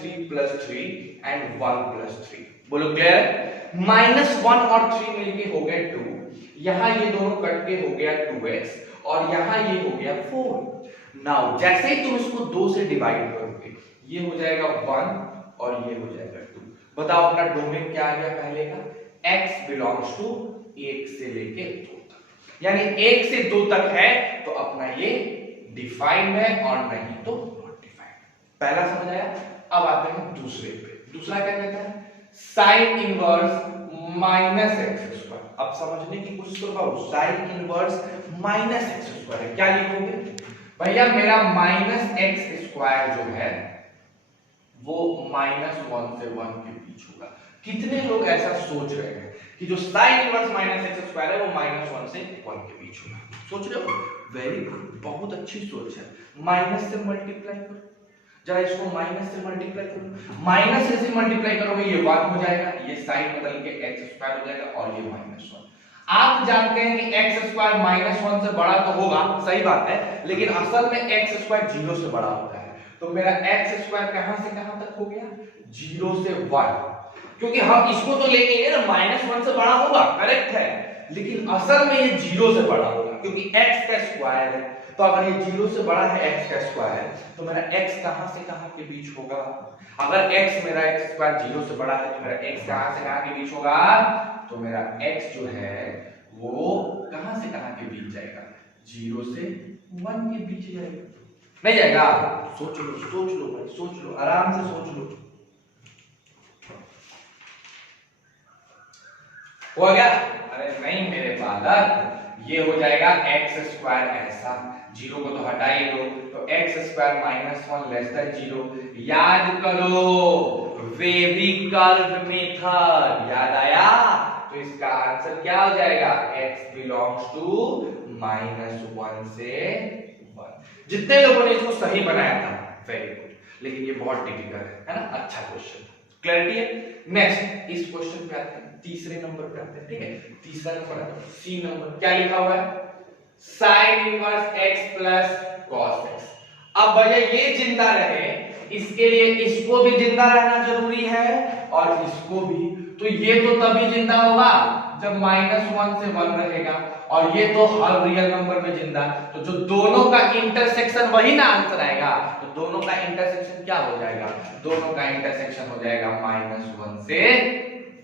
3 + 3 एंड 1 + 3। बोलो क्लियर? -1 और 3 मिलके हो गए 2, यहां ये दोनों कट के हो गया 2x और यहां ये हो गया 4। नाउ जैसे ही तुम इसको 2 से डिवाइड करोगे ये हो जाएगा 1 और ये हो जाएगा 2। बताओ अपना डोमेन क्या आ गया पहले का, x बिलोंग्स टू 1 से लेके 2 तक, यानी 1 से 2 तक है तो अपना ये डिफाइंड है और नहीं तो नॉट डिफाइंड। पहला समझ आया? अब आते हैं दूसरे पे। दूसरा क्या कहता है, साइन इनवर्स -x²। अब समझने की कोशिश करो बाबू, साइन इनवर्स -x² है, क्या लिखोगे भैया, मेरा -x² जो है वो -1 से 1 के बीच होगा। कितने लोग ऐसा सोच रहे हैं कि जो साइन इनवर्स -x² है वो -1 से 1 के बीच होगा? सोच रहे हो? वेरी गुड, बहुत अच्छी सोच है। माइनस से मल्टीप्लाई करो, जरा इसको माइनस से मल्टीप्लाई करो, माइनस से मल्टीप्लाई करोगे ये 1 हो जाएगा, ये साइन बदल के x² हो जाएगा और ये -1। आप जानते हैं कि x² -1 से बड़ा तो होगा, सही बात है, लेकिन असल में x² 0 से बड़ा होता है। तो मेरा x² कहां से कहां तक हो गया, 0 से 1, क्योंकि हम इसको तो लेंगे ना -1 से बड़ा होगा, करेक्ट है, लेकिन असल में ये 0 से बड़ा होगा क्योंकि x का स्क्वायर है। तो अगर ये 0 से बड़ा है x का स्क्वायर तो मेरा x कहां से कहां के बीच होगा, अगर x मेरा x² 0 से बड़ा है तो मेरा x कहां से कहां के बीच होगा, तो मेरा x जो है वो कहां से कहां के बीच जाएगा, 0 से 1 के बीच जाएगा। नहीं जाएगा? सोच लो भाई, सोच लो, आराम से सोच लो। हो गया? अरे नहीं मेरे फादर, ये हो जाएगा x² ऐसा, 0 को तो हटा ही दो, तो x² -1 < 0। याद करो वेवी कर्व मेथड, याद आया? तो इसका आंसर क्या हो जाएगा, x बिलोंग्स टू -1 से 1। जितने लोगों ने इसको सही बनाया था वेरी गुड, लेकिन ये बहुत डिफिकल्ट है ना? अच्छा क्वेश्चन, क्लैरिटी है? नेक्स्ट इस क्वेश्चन पे आते हैं, तीसरे नंबर पे आते हैं, ठीक है? तीसरा नंबर है सी नंबर, क्या लिखा हुआ है, sine inverse x plus cos x। अब भैया ये जिंदा रहे, इसके लिए इसको भी जिंदा रहना जरूरी है और इसको भी, तो ये तो तभी जिंदा होगा जब -1 से 1 रहेगा और ये तो हर रियल नंबर में जिंदा, तो जो दोनों का इंटरसेक्शन वही ना आंसर आएगा। तो दोनों का इंटरसेक्शन क्या हो जाएगा, दोनों का इंटरसेक्शन हो जाएगा -1 से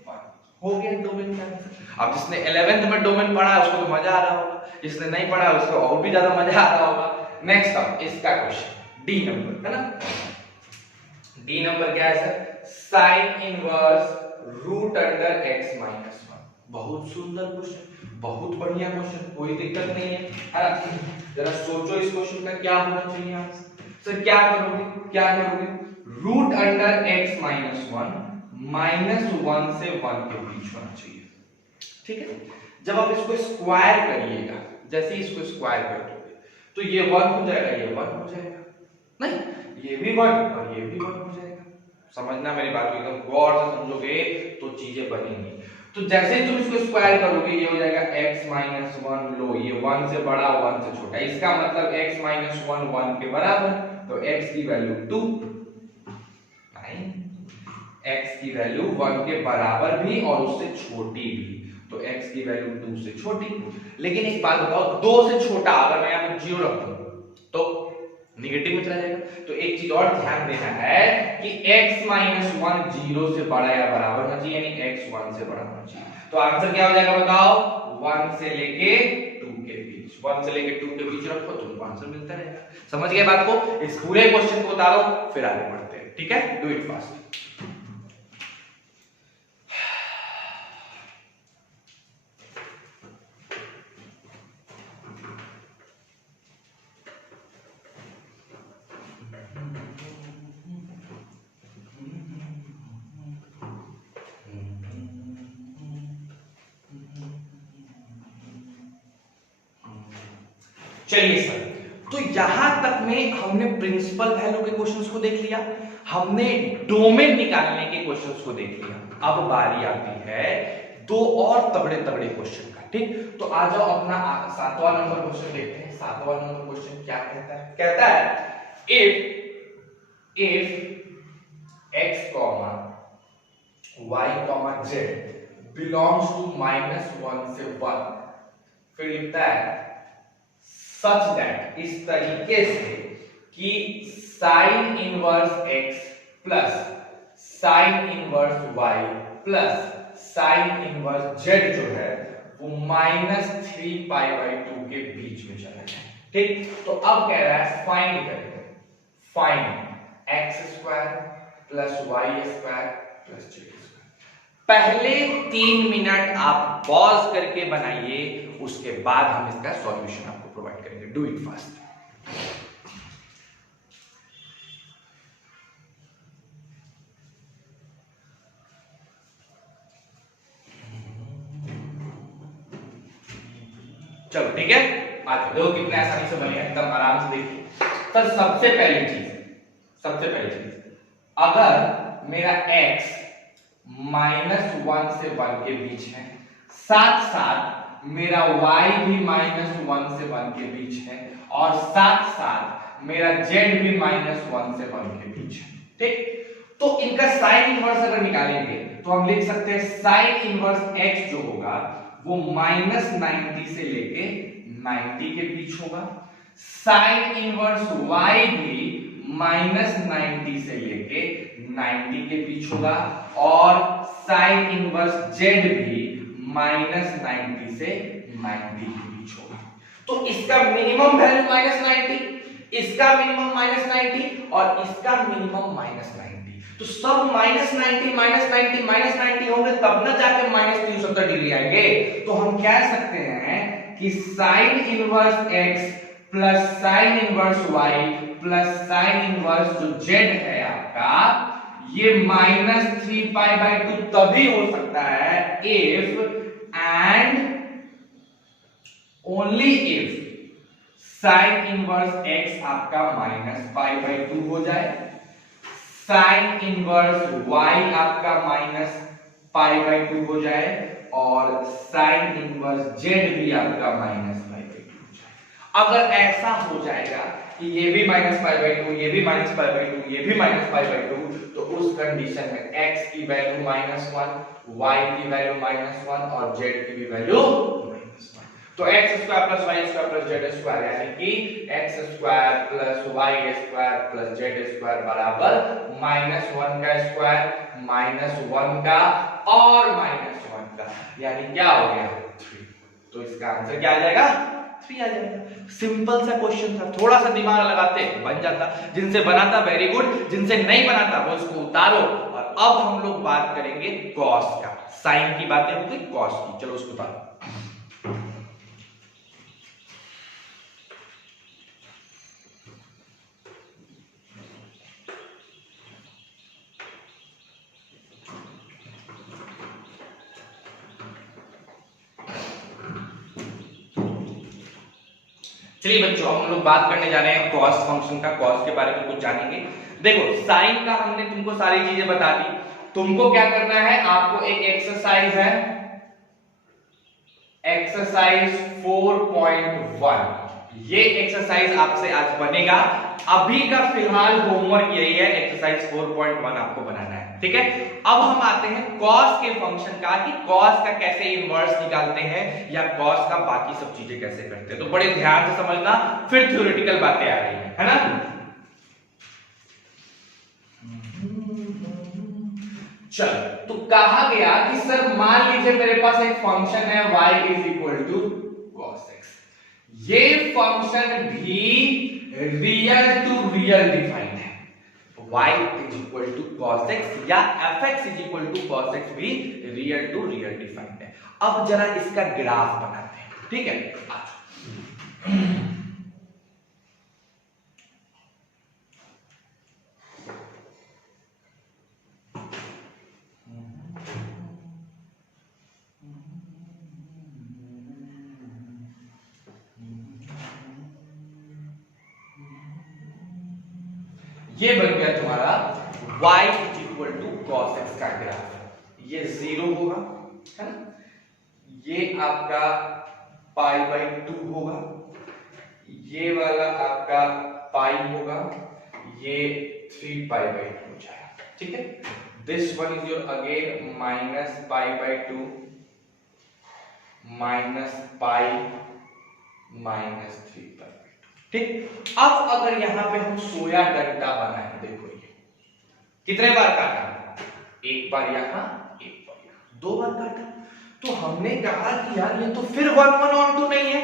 1। हो गया डोमेन का आंसर। अब जिसने 11th में डोमेन पढ़ा है उसको तो मजा आ रहा होगा, जिसने नहीं पढ़ा है उसको और भी ज्यादा मजा आ रहा होगा। नेक्स्ट अब इसका क्वेश्चन डी नंबर है ना, डी नंबर क्या है सर, साइन इनवर्स √x - 1। बहुत सुंदर क्वेश्चन, बहुत बढ़िया क्वेश्चन, कोई दिक्कत नहीं है ना? जरा सोचो इस क्वेश्चन का क्या होना चाहिए आंसर। सर क्या करोगे, √x - 1 -1 से 1 के बीच होना चाहिए, ठीक है? जब आप इसको स्क्वायर करिएगा, जैसे ही इसको स्क्वायर कर दोगे तो ये 1 हो जाएगा, ये 1 हो जाएगा, नहीं ये भी 1 और ये भी 1 हो जाएगा। समझना मेरी बात को, एकदम गौर से समझोगे तो चीजें बनेंगी। तो जैसे ही तुम इसको स्क्वायर करोगे ये हो जाएगा x - 1, लो ये 1 से बड़ा 1 से छोटा, इसका मतलब x - 1 1 के बराबर, तो x की वैल्यू 2, नहीं x की वैल्यू 1 के बराबर भी और उससे छोटी भी, तो x की वैल्यू 2 से छोटी। लेकिन एक बात बताओ, 2 से छोटा अगर मैं यहां पे 0 रख दूं तो नेगेटिव में चला जाएगा। तो एक चीज और ध्यान देना है कि x - 1 0 से बड़ा या बराबर होना चाहिए, यानी x 1 से बड़ा होना चाहिए। तो आंसर क्या हो जाएगा बताओ, 1 से लेके 2 के बीच, 1 से लेके 2 के बीच रखो तो आंसर मिलता रहेगा। समझ गए बात को? इस पूरे क्वेश्चन को उतारो फिर आगे बढ़ते हैं, ठीक है? Do it fast. चलिए सर, तो यहां तक में हमने प्रिंसिपल वैल्यू के क्वेश्चंस को देख लिया, हमने डोमेन निकालने के क्वेश्चंस को देख लिया। अब बारी आती है दो और तगड़े तगड़े क्वेश्चन का। ठीक, तो आ जाओ अपना 7वां नंबर क्वेश्चन देखते हैं। 7वां नंबर क्वेश्चन क्या कहता है? कहता है if x comma y comma z belongs to -1 से 1, फिर लिखता है सच दैट, इस तरीके से कि sign inverse x plus sine inverse y plus sine inverse z जो है वो -3π/2 के बीच में चला जाए। ठीक, तो अब कह रहा है फाइंड करेंगे, find x² plus y² plus z²। पहले 3 मिनट आप पॉज करके बनाइए, उसके बाद हम इसका सॉल्यूशन आपको प्रोवाइड करेंगे। Do it fast. चलो ठीक है, आज देखो कितने आसानी से बनेगा, एकदम आराम से देखिए। तो सबसे पहली चीज अगर मेरा x -1 से 1 के बीच है, साथ साथ मेरा y भी -1 से 1 के बीच है, और साथ साथ मेरा z भी -1 से 1 के बीच है। ठीक, तो इनका साइन इनवर्स अगर निकालेंगे तो हम लिख सकते हैं साइन इनवर्स x जो होगा वो -90 से लेके 90 के बीच होगा, साइन इनवर्स y भी -90 से लेके 90 के बीच होगा, और साइन इनवर्स z भी -90 से 90 के बीच होगा। तो इसका मिनिमम वैल्यू -90, इसका मिनिमम -90 और इसका मिनिमम -90। तो सब -90 होंगे तब ना जाके -370 डिग्री आएंगे। तो हम कह सकते हैं कि sign inverse x plus sine inverse y plus sine inverse जो z है आपका, ये -3π/2 तभी हो सकता है if and only if sign inverse x आपका -π/2 हो जाए, साइन इनवर्स y आपका -π/2 हो जाए, और साइन इनवर्स z भी आपका -π/2 हो जाए। अगर ऐसा हो जाएगा कि ये भी -π/2, ये भी -π/2, ये भी -π/2, तो उस कंडीशन में x की वैल्यू -1, y की वैल्यू -1 और z की भी वैल्यू -1। तो x² plus y² plus z² यानी कि x² plus y² plus z² बराबर -1 का स्क्वायर, -1 का और -1 का, यानी क्या हो गया 3। तो इसका आंसर क्या आ जाएगा? 3 आ जाएगा। सिंपल सा क्वेश्चन था, थोड़ा सा दिमाग लगाते बन जाता। जिनसे बनाता वेरी गुड, जिनसे नहीं बनाता वो इसको उतारो। और अब हम लोग बात करेंगे कॉस का, साइन की बातें हो गई, कॉस की, चलो उसको उतारो। चलिए बच्चों, हम लोग बात करने जा रहे हैं कॉस फंक्शन का, कॉस के बारे में कुछ जानेंगे। देखो साइन का हमने तुमको सारी चीजें बता दी, तुमको क्या करना है, आपको एक एक्सरसाइज है, एक्सरसाइज 4.1, ये एक्सरसाइज आपसे आज बनेगा। अभी का फिलहाल होमवर्क यही है, एक्सरसाइज 4.1 आपको बनाना है। ठीक है, अब हम आते हैं कॉस के फंक्शन का, कि कॉस का कैसे इनवर्स निकालते हैं या कॉस का बाकी सब चीजें कैसे करते हैं। तो बड़े ध्यान से समझना, फिर थ्योरेटिकल बातें आ रही है ना। चल, तो कहा गया कि सर मान लीजिए मेरे पास एक फंक्शन है y = cos x, ये फंक्शन भी रियल टू रियल डिफाइंड है, y = cos x या fx = cos x भी रियल टू रियल डिफाइंड है। अब जरा इसका ग्राफ बनाते हैं, ठीक है। ये बन गया तुम्हारा y is equal to cos x का ग्राफ। ये 0 होगा, है ना, ये आपका पाई बाई 2 होगा, ये वाला आपका पाई होगा, ये 3 पाई बाई 2 हो जाएगा, ठीक है। This one is your again minus pi by 2 minus pi minus 3 pi by 2, ठीक। अब अगर यहां पे हम सोया डंडा बनाए, देखो ये कितने बार काटा, एक बार यहां एक बार यहां, 2 बार काटा। तो हमने कहा कि यार ये तो फिर 1 1 on 2 नहीं है,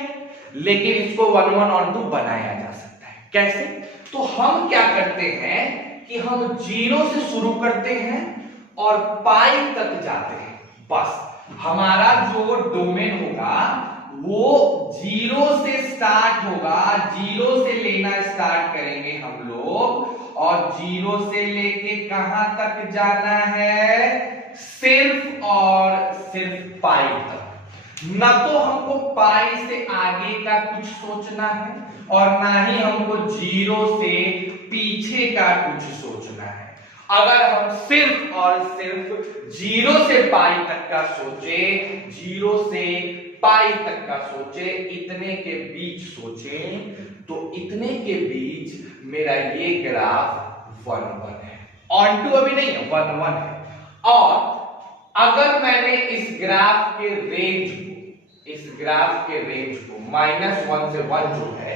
लेकिन इसको 1 1 on 2 बनाया जा सकता है। कैसे? तो हम क्या करते हैं कि हम 0 से शुरू करते हैं और पाई तक जाते हैं। बस हमारा जो डोमेन होगा वो 0 से स्टार्ट होगा, 0 से लेना स्टार्ट करेंगे हम लोग, और 0 से लेके कहां तक जाना है, सिर्फ और सिर्फ पाई तक। ना तो हमको पाई से आगे का कुछ सोचना है और ना ही हमको 0 से पीछे का कुछ सोचना है। अगर हम सिर्फ और सिर्फ 0 से पाई तक का सोचे, 0 से पाई तक का सोचे, इतने के बीच सोचे, तो इतने के बीच मेरा ये ग्राफ 1 1 है, ऑन टू अभी नहीं है, 1 1 है। और अगर मैंने इस ग्राफ के रेंज को -1 से 1 जो है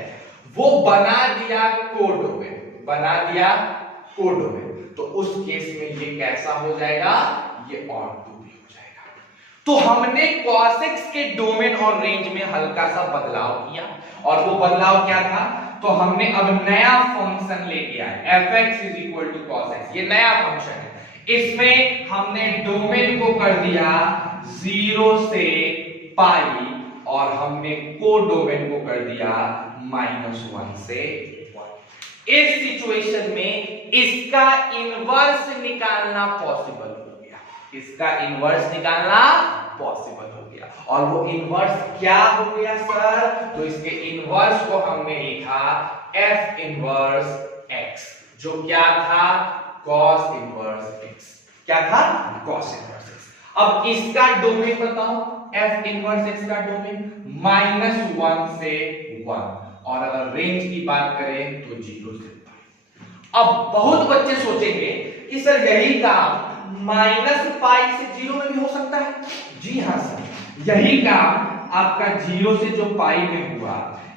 वो बना दिया कोडोमेन, तो उस केस में ये कैसा हो जाएगा, ये ऑन टू भी हो जाएगा। तो हमने cos x के डोमेन और रेंज में हल्का सा बदलाव किया, और वो बदलाव क्या था, तो हमने अब नया फंक्शन लेके आए fx is equal to cos x, ये नया फंक्शन है। इसमें हमने डोमेन को कर दिया 0 से पाई और हमने कोडोमेन को कर दिया -1 से 1। इस सिचुएशन में इसका इनवर्स निकालना पॉसिबल हो गया, इसका इनवर्स निकालना पॉसिबल हो गया। और वो इनवर्स क्या हो गया सर, तो इसके इनवर्स को हमने लिखा f इनवर्स x, जो क्या था, cos इनवर्स x। क्या था, cos इनवर्स x। अब इसका डोमेन बताओ, f इनवर्स x का डोमेन -1 से 1, और अगर रेंज की बात करें तो 0 से पाई। अब बहुत बच्चे सोचेंगे कि सर यही काम -पाई से 0 में भी हो सकता है। जी हां सर, यही काम आपका 0 से जो पाई में हुआ,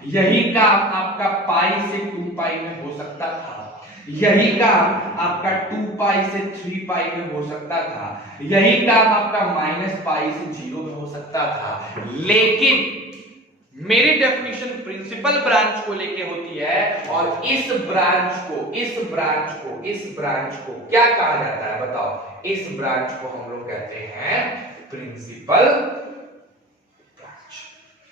यही काम आपका पाई से 2 पाई में हो सकता था, यही काम आपका 2 पाई से 3 पाई में हो सकता था, यही काम आपका -पाई से 0 में हो सकता था। लेकिन मेरी डेफिनेशन प्रिंसिपल ब्रांच को लेके होती है, और इस ब्रांच को क्या कहा जाता है बताओ, इस ब्रांच को हम लोग कहते हैं प्रिंसिपल ब्रांच।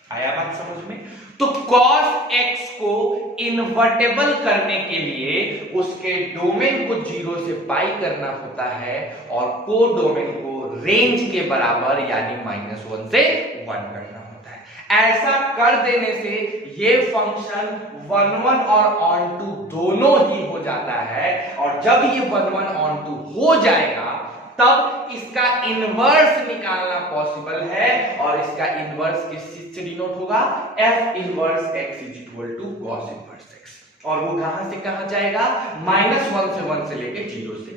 आया बात समझ में? तो cos x को इन्वर्टेबल करने के लिए उसके डोमेन को 0 से पाई करना होता है, और कोडोमेन को रेंज के बराबर यानी -1 से 1 करना होता है। ऐसा कर देने से ये फंक्शन 1 1 और ऑन टू दोनों ही हो जाता है, और जब ये 1 1 ऑन टू हो जाएगा तब इसका इनवर्स निकालना पॉसिबल है, और इसका इनवर्स किस से डिनोट होगा, f inverse x is equal to cos inverse x। और वो कहां से कहां जाएगा, -1 से 1 से लेके 0 से 1।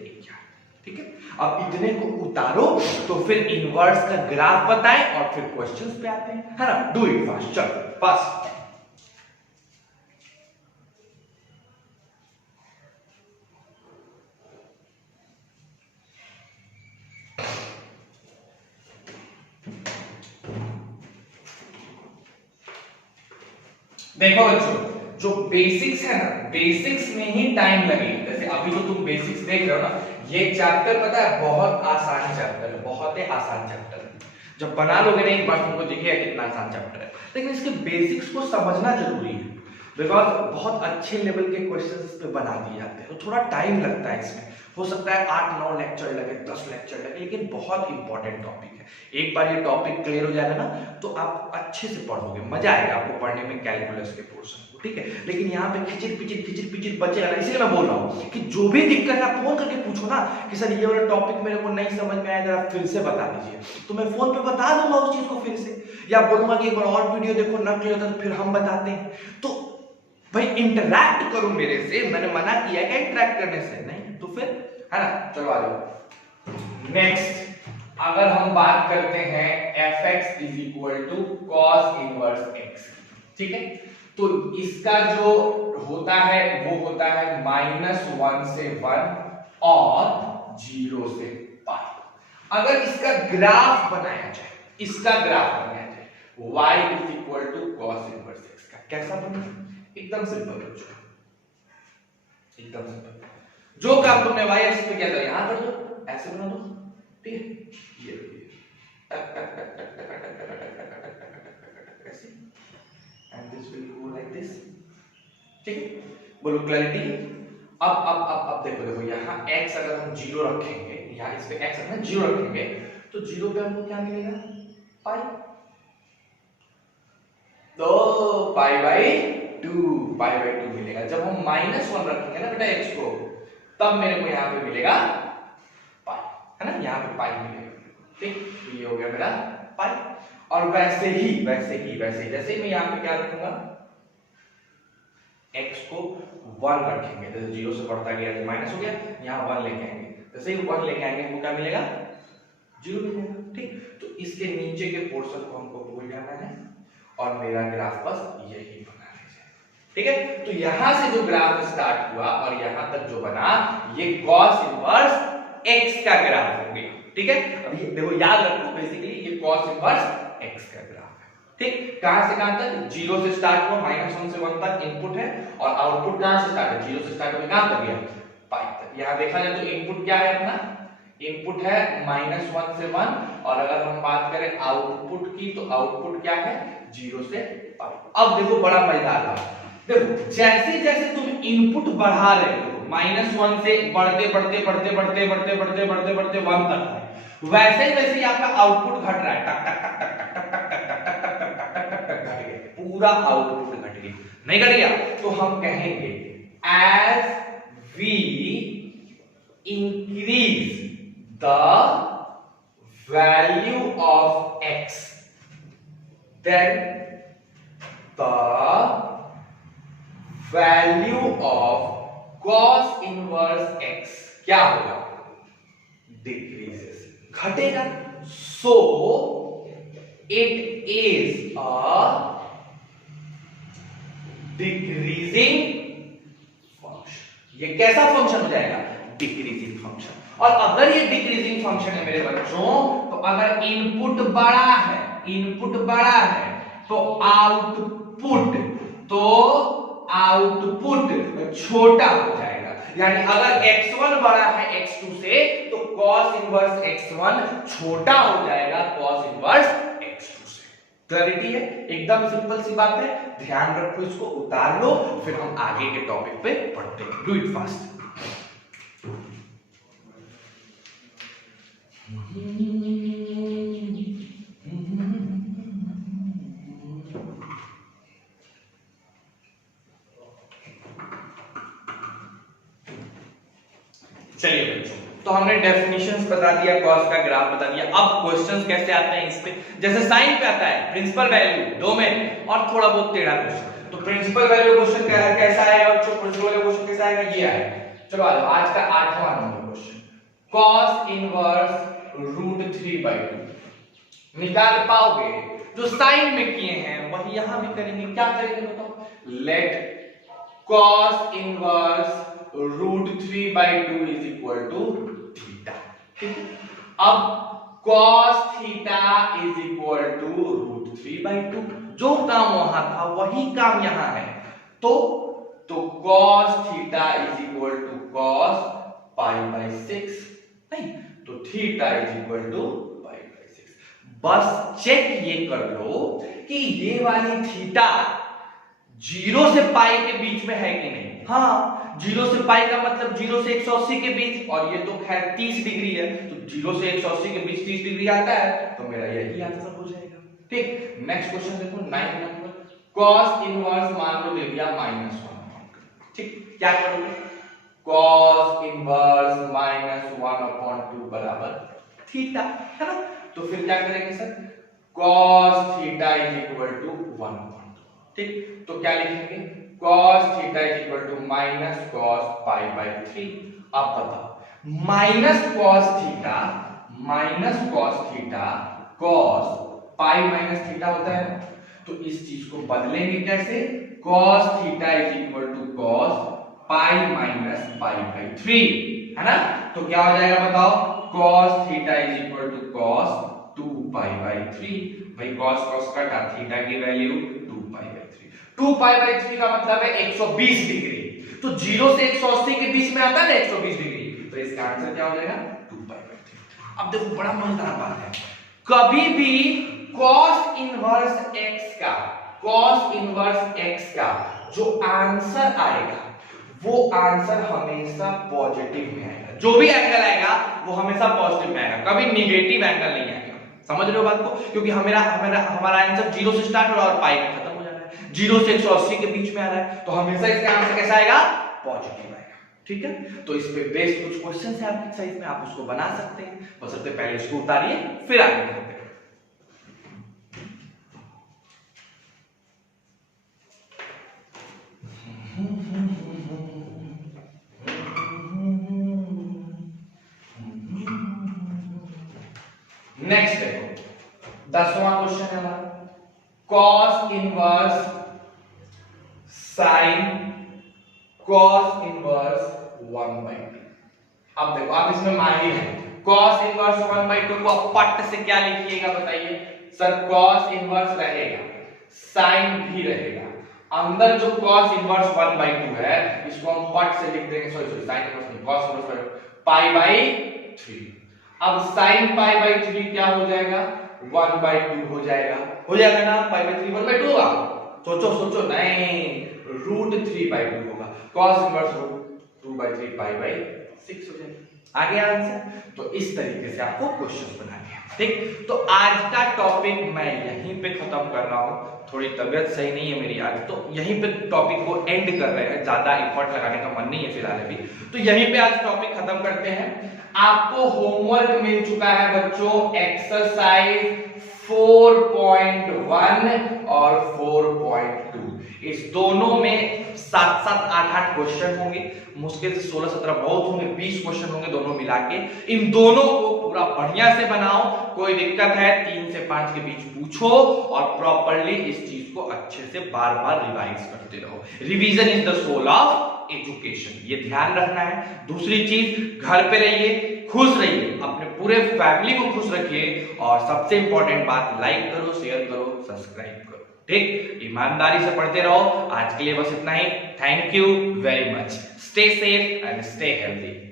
ठीक है, अब इतने को उतारो तो फिर इनवर्स का ग्राफ बताएं और फिर क्वेश्चंस पे आते हैं, है ना। डू इट फास्ट, चलो पास। देखो बच्चों, जो बेसिक्स है ना, बेसिक्स में ही टाइम लगेगा। जैसे अभी जो तुम बेसिक्स देख रहे हो ना, ये चैप्टर पता है बहुत आसान चैप्टर है, बहुत ही आसान चैप्टर है। जब बना लोगे ना एक बार तुमको दिखेगा कितना आसान चैप्टर है, लेकिन इसके बेसिक्स को समझना जरूरी है। बिकॉज बहुत अच्छे लेवल के क्वेश्चन इस पे बना दिए जाते हैं, तो थोड़ा टाइम लगता है इसमें। हो सकता है 8-9 लेक्चर लगे, 10 लेक्चर लगे, लेकिन बहुत इंपॉर्टेंट टॉपिक है। एक बार ये टॉपिक क्लियर हो जाएगा ना तो आप अच्छे से पढ़ोगे, मजा आएगा आपको पढ़ने में कैलकुलस के पोर्शन को, ठीक है। लेकिन यहाँ पे खिचिर पिचिर बचेगा ना, इसलिए मैं बोल रहा हूँ कि जो भी दिक्कत है आप फोन करके पूछो ना कि सर ये वाला टॉपिक मेरे को नहीं समझ में आया, जरा फिर से बता दीजिए, तो मैं फोन पे बता दूंगा उस चीज को फिर से, या बोलूंगा कि एक बार और वीडियो देखो, ना क्लियर होता तो फिर हम बताते हैं। तो भाई इंटरैक्ट करो मेरे से, मैंने मना किया क्या इंटरैक्ट करने से, नहीं तो फिर है ना। चलो आ जाओ नेक्स्ट। अगर हम बात करते हैं fx is equal to cos inverse x, ठीक है, तो इसका जो होता है वो होता है -1 से 1 और 0 से पाई। अगर इसका ग्राफ बनाया जाए, इसका ग्राफ बनाया जाए y is equal to cos inverse x का, कैसा बनेगा? एकदम सिंपल बच्चों, एकदम सिंपल। जो काम तुमने y एक्सिस पे किया था यहां कर दो, ऐसे बना दो, ठीक है। ये ऐसे and this will go like this, ठीक है। बोलो क्लैरिटी। अब देखो यहाँ x अगर हम 0 रखेंगे, यहाँ इस पे x अगर 0 रखेंगे तो 0 पे हमको क्या मिलेगा? पाई। तो पाई/2 मिलेगा। जब हम -1 रखेंगे ना बेटा x को, तब मेरे को यहाँ पे मिलेगा पाई, है ना, यहाँ पे पाई मिलेगा, ठीक। तो ये हो गया मेरा पाई। और वैसे ही जैसे मैं यहाँ पे क्या रखूंगा, x को 1 रखेंगे, जैसे 0 से बढ़ता गया तो माइनस हो गया, यहाँ 1 लेके आएंगे, जैसे ही 1 लेके आएंगे हमको क्या मिलेगा? 0 मिलेगा, ठीक। तो इसके नीचे के पोर्शन को हमको भूल जाना है और मेरा ग्राफ बस यही बना है, ठीक है। तो यहां से जो ग्राफ स्टार्ट हुआ और यहां तक जो बना, ये कॉस इनवर्स x का ग्राफ हो गया, ठीक है। अब ये देखो याद रखो, बेसिकली ये कॉस इनवर्स x का ग्राफ है, ठीक। कहां से कहां तक? 0 से स्टार्ट हुआ, -1 से 1 तक इनपुट है, और आउटपुट कहां से स्टार्ट है? 0 से स्टार्ट होकर कहां तक गया? पाई तक। यहां देखा जाए तो इनपुट क्या है अपना? इनपुट है -1 से 1, और अगर हम बात करें आउटपुट की तो आउटपुट क्या है? 0 से पाई। अब देखो बड़ा मजेदार था, देखो जैसे जैसे तुम इनपुट बढ़ा रहे हो, -1 से बढ़ते 1 तक, वैसे वैसे आपका आउटपुट घट रहा है, टक टक टक टक टक टक टक टक टक टक टक टक टक टक घट गया, पूरा आउटपुट घट गया, नहीं घट गया? तो हम कहेंगे as we increase the value of x, then the value of cos inverse x क्या होगा? Decreases, घटेगा। So it is a decreasing function। ये कैसा फंक्शन हो जाएगा? Decreasing function. और अगर ये डिक्रीजिंग फंक्शन है मेरे बच्चों, तो अगर इनपुट बड़ा है तो आउटपुट छोटा हो जाएगा। यानी अगर x1 बड़ा है x2 से, तो cos इनवर्स x1 छोटा हो जाएगा cos इनवर्स x2 से। क्लैरिटी है? एकदम सिंपल सी बात है, ध्यान रखो, इसको उतार लो, फिर हम आगे के टॉपिक पे पढ़ते हैं। Do it fast. चलिए बच्चों, तो हमने डेफिनेशंस बता दिया, कॉस का ग्राफ बता दिया। अब क्वेश्चंस कैसे आते हैं इस पे? जैसे साइन पे आता है प्रिंसिपल वैल्यू, डोमेन और थोड़ा बहुत टेढ़ा क्वेश्चन। तो प्रिंसिपल वैल्यू क्वेश्चन कैसा आएगा बच्चों? प्रिंसिपल वैल्यू क्वेश्चन कैसा आएगा? ये आएगा। चलो आ जाओ, आज का 8वां नंबर क्वेश्चन, cos इनवर्स √3/2 निकाल पाओगे? जो साइन में किए हैं वही यहां भी करेंगे। क्या करेंगे बताओ? Let cos inverse √3/2 is equal to theta. अब cos theta is equal to √3/2, जो काम वहां था वही काम यहां है। तो cos theta is equal to cos π/6, नहीं तो थीटा इज इक्वल टू π/6। बस चेक ये कर लो कि ये वाली थीटा 0 से पाई के बीच में है कि नहीं? हाँ, 0 से पाई का मतलब 0 से 180 के बीच, और ये तो खैर 30 डिग्री है, तो 0 से 180 के बीच 30 डिग्री आता है, तो मेरा यही आंसर हो जाएगा। ठीक, नेक्स्ट क्वेश्चन देखो 9 नंबर, cos इनवर्स मान लो ले लिया -1/2। ठीक, क्या करोगे? cos इनवर्स -1/2 बराबर थीटा, है ना? तो फिर क्या करेंगे sir? cos theta is equal to 1/2। ठीक, तो क्या लिखेंगे? cos theta is equal to minus cos pi by 3। अब बताओ, minus cos theta cos pi minus theta होता है, तो इस चीज को बदलेंगे कैसे? cos theta is equal to cos pi minus pi by 3, है ना? तो क्या हो जाएगा बताओ? cos theta is equal to cos 2 pi by 3। भाई cos cos कटा, थीटा की value 2 pi by 3। 2 pi by 3 का मतलब है 120 डिग्री, तो 0 से 180 के बीच में आता है ना 120 डिग्री, तो इसका आंसर क्या हो जाएगा? 2 पाई बाई 3। अब देखो बड़ा मजेदार बात है, कभी भी cos इनवर्स x का जो आंसर आएगा वो आंसर हमेशा पॉजिटिव में आएगा। जो भी एंगल आएगा वो हमेशा पॉजिटिव में आएगा, कभी निगेटिव एंगल नहीं आएगा। समझ रहे हो बात को? क्योंकि हमारा आंसर 0 से स्टार्ट हो रहा है और पाई में खत्म हो जा रहा है, 0 से 180 के बीच में आ रहा है, तो हमेशा इसका आंसर कैसा आएगा? पॉजिटिव आएगा। ठीक है, तो इस पे बेस्ड कुछ क्वेश्चंस है आपकी साइज में, आप उसको बना सकते हैं। बस सबसे पहले इसको उतारिए, फिर आगे बढ़ते हैं। नेक्स्ट देखो 10वां क्वेश्चन है हमारा, cos inverse sin cos inverse 1/2। अब देखो आप इसमें माहिर हैं, cos इनवर्स 1/2 को पट से क्या लिखिएगा बताइए? सर cos इनवर्स रहेगा, sin भी रहेगा, अंदर जो cos इनवर्स 1/2 है इसको हम पट से लिख देंगे, सॉरी sin इनवर्स नहीं, cos इनवर्स पाई बाई 3। अब sin पाई बाई 3 क्या हो जाएगा? 1/2 हो जाएगा, ना? पाई बाई 3 1/2 होगा? सोचो नहीं, √3/2 होगा। cos इनवर्स √2/3 पाई बाई 6 हो जाएगा। आगे आंसर, तो इस तरीके से आपको क्वेश्चन बनाने हैं। ठीक, तो आज का टॉपिक मैं यहीं पे खत्म कर रहा हूं, थोड़ी तबीयत सही नहीं है मेरी आज, तो यहीं पे टॉपिक को एंड कर रहे हैं, ज्यादा एफर्ट लगाने का मन नहीं है फिलहाल अभी, तो यहीं पे आज टॉपिक खत्म करते हैं। आपको होमवर्क मिल चुका है बच्चों, एक्सरसाइज 4.1 और 4.2, इस दोनों में 7-7 8-8 क्वेश्चन होंगे, मुश्किल से 16-17 बहुत होंगे, 20 क्वेश्चन होंगे दोनों मिला के। इन दोनों को पूरा बढ़िया से बनाओ, कोई दिक्कत है 3 से 5 के बीच पूछो, और प्रॉपर्ली इस चीज को अच्छे से बार बार रिवाइज करते रहो। Revision is the soul of education, ये ध्यान रखना है। दूसरी चीज, घर पे रहिए, खुश रहिए, अपने पूरे फैमिली को खुश रखिए, और सबसे इंपॉर्टेंट बात, लाइक करो, शेयर करो, सब्सक्राइब करो। ठीक, ईमानदारी से पढ़ते रहो। आज के लिए बस इतना ही। Thank you very much. Stay safe and stay healthy.